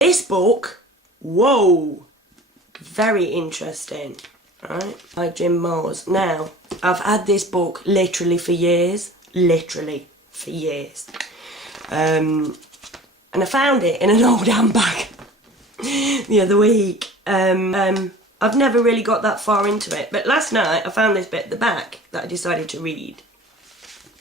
This book, whoa, very interesting, right, by Jim Moores. Now, I've had this book literally for years, and I found it in an old handbag the other week. I've never really got that far into it, but last night I found this bit at the back that I decided to read,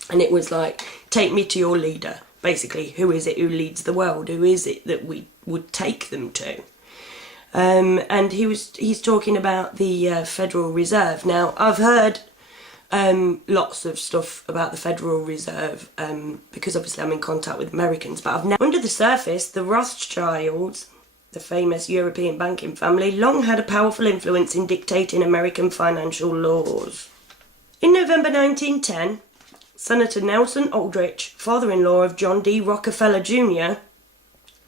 and it was like, take me to your leader. Basically, who is it who leads the world? Who is it that we would take them to? And he's talking about the Federal Reserve. Now, I've heard lots of stuff about the Federal Reserve because obviously I'm in contact with Americans, but I've never, under the surface, the Rothschilds, the famous European banking family, long had a powerful influence in dictating American financial laws. In November 1910, Senator Nelson Aldrich, father-in-law of John D. Rockefeller Jr.,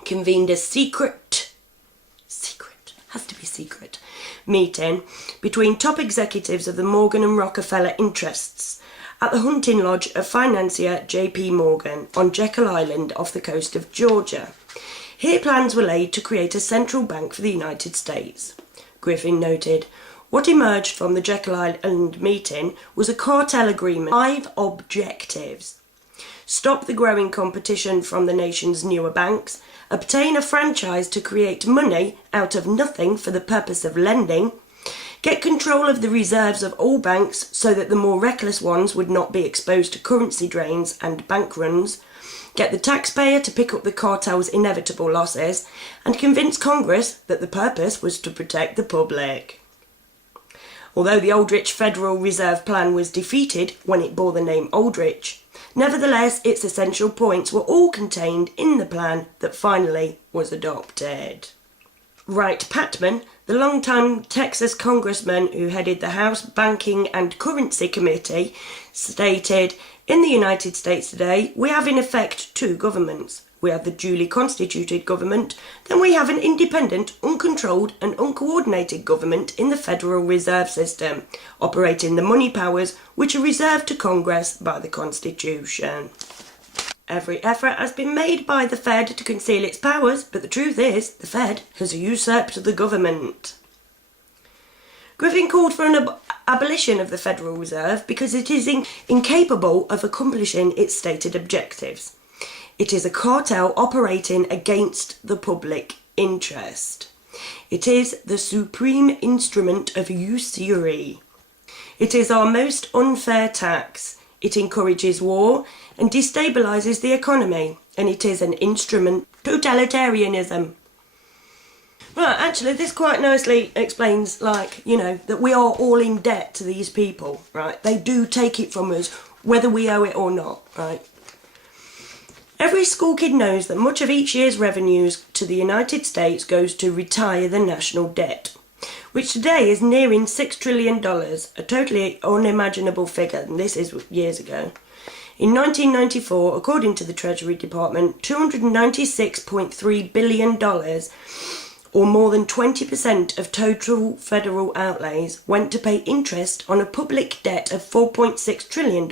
convened a secret, has to be secret, meeting between top executives of the Morgan and Rockefeller interests at the hunting lodge of financier J.P. Morgan on Jekyll Island off the coast of Georgia. Here plans were laid to create a central bank for the United States. Griffin noted, what emerged from the Jekyll Island meeting was a cartel agreement, 5 objectives. Stop the growing competition from the nation's newer banks, obtain a franchise to create money out of nothing for the purpose of lending, get control of the reserves of all banks so that the more reckless ones would not be exposed to currency drains and bank runs, get the taxpayer to pick up the cartel's inevitable losses, and convince Congress that the purpose was to protect the public. Although the Aldrich Federal Reserve Plan was defeated when it bore the name Aldrich, nevertheless its essential points were all contained in the plan that finally was adopted. Wright Patman, the longtime Texas congressman who headed the House Banking and Currency Committee, stated, in the United States today, we have in effect 2 governments. We have the duly constituted government, then we have an independent, uncontrolled and uncoordinated government in the Federal Reserve System, operating the money powers which are reserved to Congress by the Constitution. Every effort has been made by the Fed to conceal its powers, but the truth is, the Fed has usurped the government. Griffin called for an abolition of the Federal Reserve because it is incapable of accomplishing its stated objectives. It is a cartel operating against the public interest. It is the supreme instrument of usury. It is our most unfair tax. It encourages war and destabilises the economy, and it is an instrument of totalitarianism. Right, actually, this quite nicely explains, like, you know, that we are all in debt to these people, right? They do take it from us, whether we owe it or not, right? Every school kid knows that much of each year's revenues to the United States goes to retire the national debt, which today is nearing $6 trillion, a totally unimaginable figure, and this is years ago. In 1994, according to the Treasury Department, $296.3 billion, or more than 20% of total federal outlays, went to pay interest on a public debt of $4.6 trillion.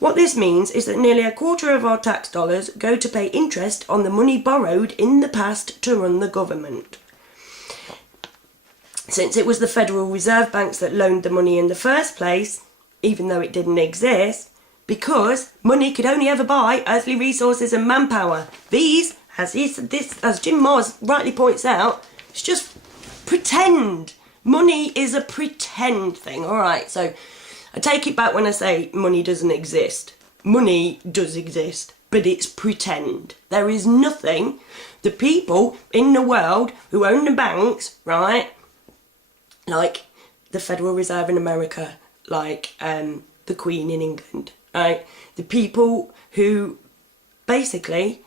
What this means is that nearly a quarter of our tax dollars go to pay interest on the money borrowed in the past to run the government. Since it was the Federal Reserve banks that loaned the money in the first place, even though it didn't exist, because money could only ever buy earthly resources and manpower. These, as Jim Moores rightly points out, it's just pretend. Money is a pretend thing, alright, so I take it back when I say money doesn't exist. Money does exist, but it's pretend. There is nothing. The people in the world who own the banks, right, like the Federal Reserve in America, like the Queen in England, right, the people who basically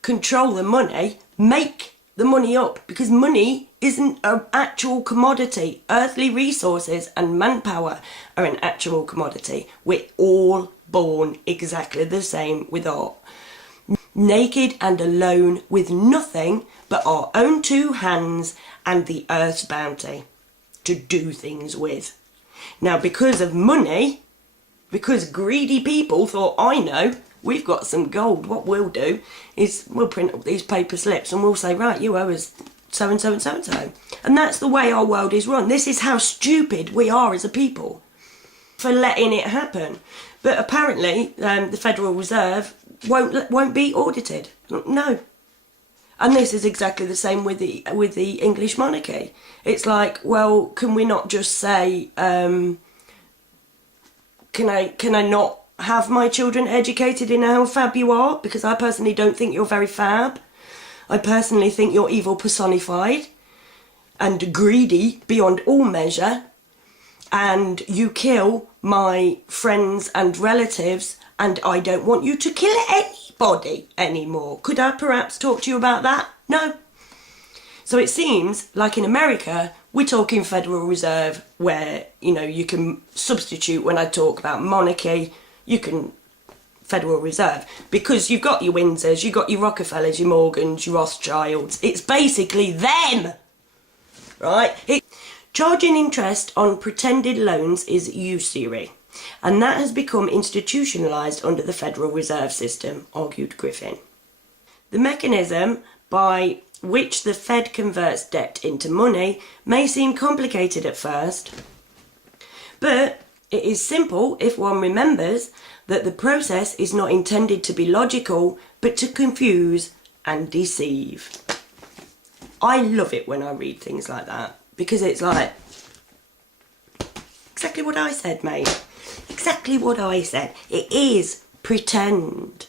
control the money make the money up, because money isn't an actual commodity. Earthly resources and manpower are an actual commodity. We're all born exactly the same, with our naked and alone, with nothing but our own 2 hands and the earth's bounty to do things with. Now, because of money, because greedy people thought, I know, we've got some gold. What we'll do is we'll print up these paper slips and we'll say, right, you owe us so and so and so and so. And that's the way our world is run. This is how stupid we are as a people for letting it happen. But apparently the Federal Reserve won't be audited. No. And this is exactly the same with the English monarchy. It's like, well, can we not just say, can I not have my children educated in how fab you are? Because I personally don't think you're very fab. I personally think you're evil personified and greedy beyond all measure. And you kill my friends and relatives, and I don't want you to kill anybody anymore. Could I perhaps talk to you about that? No. So it seems like in America, we're talking Federal Reserve, where, you know, you can substitute when I talk about monarchy, you can Federal Reserve, because you've got your Windsors, you've got your Rockefellers, your Morgans, your Rothschilds. It's basically them, right? Charging interest on pretended loans is usury, and that has become institutionalised under the Federal Reserve System, argued Griffin. The mechanism by which the Fed converts debt into money may seem complicated at first, but it is simple if one remembers that the process is not intended to be logical, but to confuse and deceive. I love it when I read things like that, because it's like, exactly what I said, mate. Exactly what I said. It is pretend,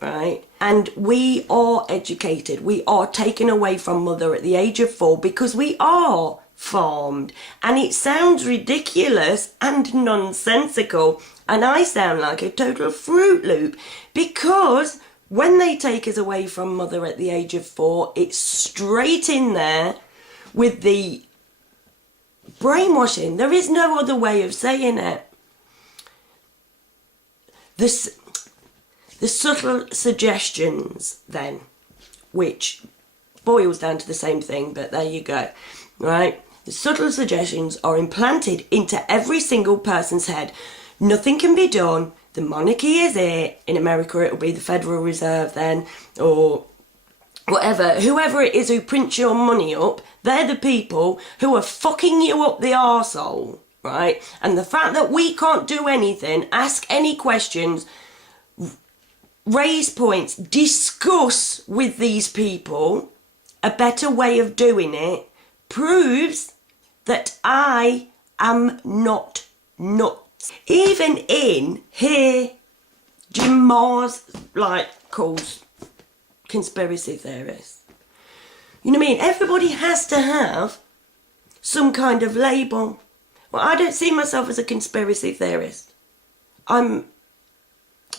right? And we are educated. We are taken away from mother at the age of 4 because we are farmed. And it sounds ridiculous and nonsensical. And I sound like a total Fruit Loop, because when they take us away from mother at the age of 4, it's straight in there with the brainwashing. There is no other way of saying it. The subtle suggestions, then, which boils down to the same thing, but there you go, right? The subtle suggestions are implanted into every single person's head. Nothing can be done. The monarchy is it. In America, it'll be the Federal Reserve then, or whatever. Whoever it is who prints your money up, they're the people who are fucking you up the arsehole, right? And the fact that we can't do anything, ask any questions, raise points, discuss with these people a better way of doing it, proves that I am not nuts. Even in here, Jim Mars, calls conspiracy theorists. You know what I mean? Everybody has to have some kind of label. Well, I don't see myself as a conspiracy theorist. I'm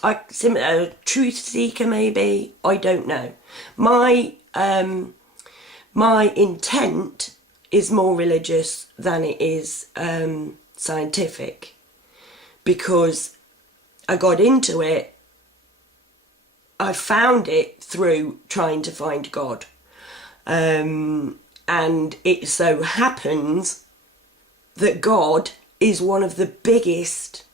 a truth seeker, maybe. I don't know. My intent is more religious than it is scientific, because I got into it, I found it through trying to find God. And it so happens that God is one of the biggest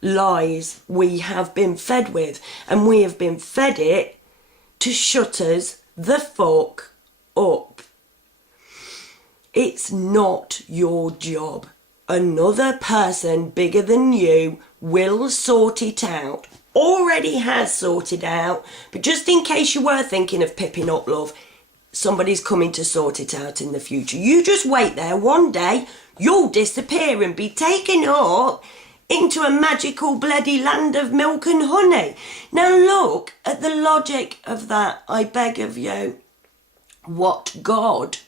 lies we have been fed with, and we have been fed it to shut us the fuck up. It's not your job. Another person bigger than you will sort it out. Already has sorted out, but just in case you were thinking of pipping up, love, somebody's coming to sort it out in the future. You just wait there. One day you'll disappear and be taken up into a magical bloody land of milk and honey. Now look at the logic of that, I beg of you. What God,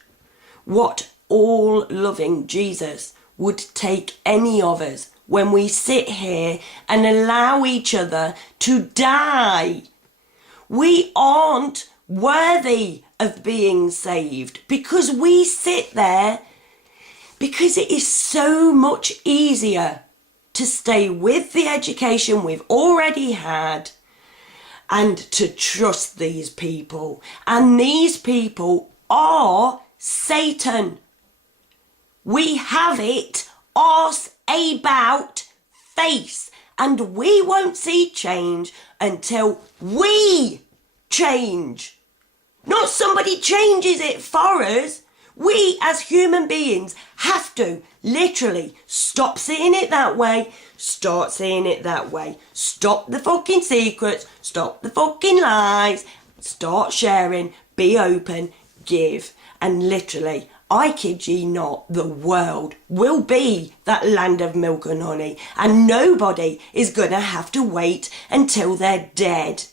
what all-loving Jesus would take any of us when we sit here and allow each other to die. We aren't worthy of being saved because we sit there, because it is so much easier to stay with the education we've already had and to trust these people. And these people are Satan. We have it arse about face, And we won't see change until we change. Not somebody changes it for us. We as human beings have to literally stop seeing it that way, start seeing it that way. Stop the fucking secrets, stop the fucking lies, start sharing, be open, give. And literally, I kid ye not, the world will be that land of milk and honey, and nobody is gonna have to wait until they're dead